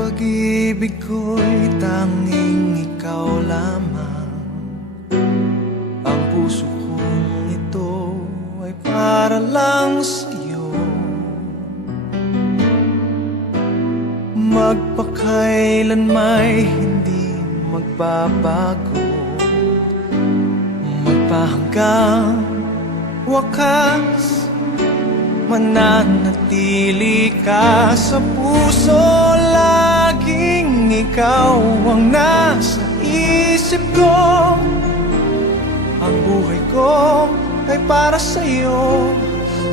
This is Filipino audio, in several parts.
pag-ibig ko'y tanging ikaw lamang. Ang puso kong ito ay para lang sa'yo. Magpakailan may hindi magbabago, magpahanggang wakas, mananatili ka sa puso. Laging ikaw ang nasa isip ko. Ang buhay ko ay para sa'yo.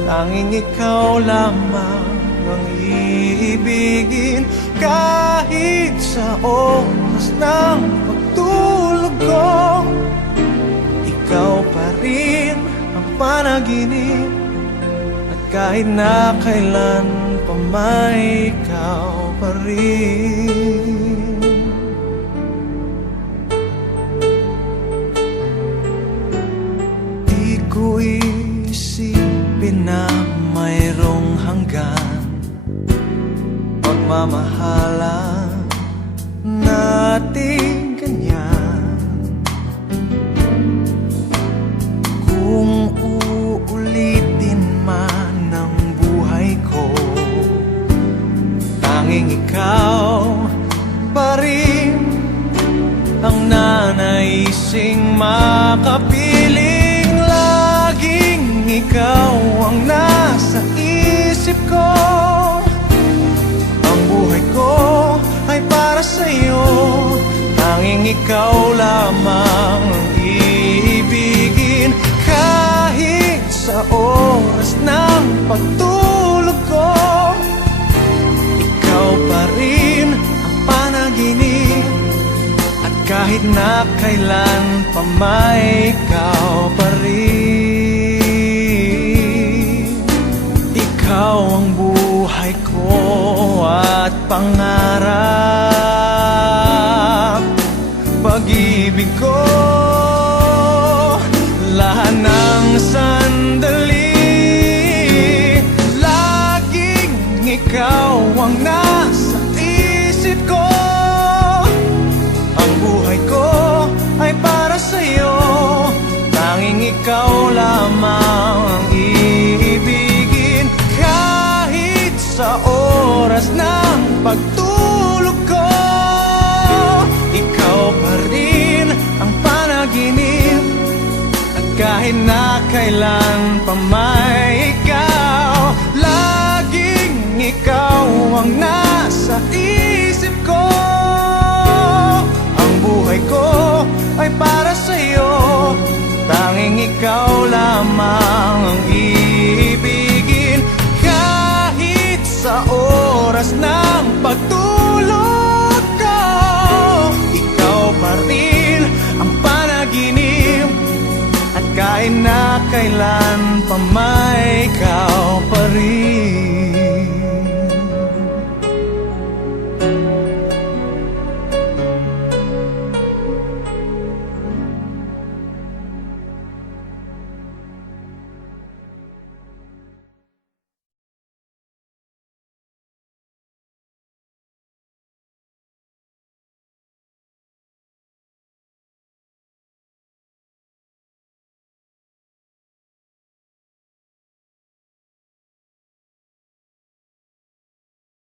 Tanging ikaw lamang ang iibigin. Kahit sa oras ng pagtulog ko, ikaw pa rin ang panaginip. At kahit na kailan pa may ikaw pa rin. Di ko isipin na mayroong hanggan pagmamahalan natin ganyan. Kung uulitin man ang buhay ko, tanging ikaw pa rin ang nanaising makapiling. Laging ikaw ang nasa isip ko. Ang buhay ko ay para sa'yo. Tanging ikaw lamang ang iibigin. Kahit sa oras ng pagtulog ko, ikaw pa rin ang panaginip. At kahit na kailan pa may ikaw pa rin. Ikaw ang buhay ko at pangarap, pag-ibig ko, lahat ng sandali. Laging ikaw ang nasa isip ko. Ang buhay ko ay para sa'yo. Tanging ikaw lamang ang iibigin. Kahit sa oras ng pagtulog ko, ikaw pa rin ang panaginip. At kahit na kailan pa man